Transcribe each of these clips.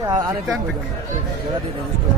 देंगे आने जगह दे देंगे।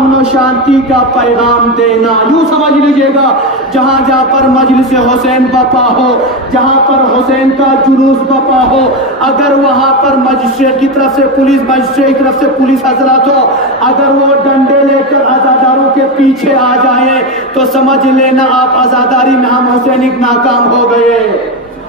अमन और शांति का पैगाम देना। यूं समझ लीजिएगा, जहां जहां पर मजलिस हुसैन बपा हो, जहां पर हुसैन का जुलूस बपा हो, अगर वहां पर मजिस्ट्रेट की तरफ से पुलिस, मजिस्ट्रेट की तरफ से पुलिस हजरात हो, अगर वो डंडे लेकर आजादारों के पीछे आ जाए तो समझ लेना आप आजादारी में हम हुसैनी नाकाम हो गए,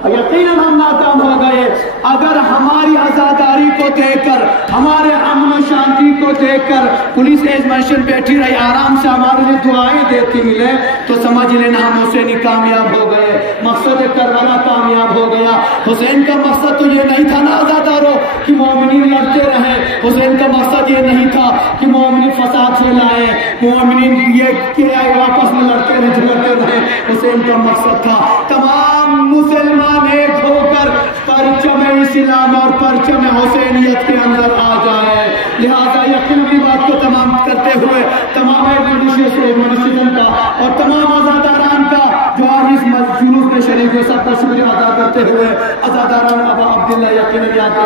यकीनन हम नाकाम हो गए। अगर हमारी आजादारी को देखकर, हमारे अमन शांति को देखकर पुलिस एजमेंशन बैठी रही, आराम से हमारे लिए दुआएं देती मिले, तो समझ लेना हम हुसैनी कामयाब हो गए, मकसद करबला कामयाब हो गया। हुसैन का मकसद तो ये नहीं था ना आजादारों कि मोमिनीन लड़ते रहे, हुसैन का मकसद ये नहीं था कि मोमिनीन फसाद फैलाए, मोमिनीन ये किया वापस में लड़ते रहे, झगड़ते रहे। हुसैन का मकसद था तमाम मुसलमान एक होकर परचम इस्लाम और परचम हुसैनियत के अंदर आ जाए। लिहाजा यकीन की बात को तमाम करते हुए तमाम मनुष्य का और तमाम आजादारान का जो आज इस जुलूस में शरीक है, सबका शुक्रिया अदा करते हुए आजादारान अबा अब्दुल्ला यकीन याद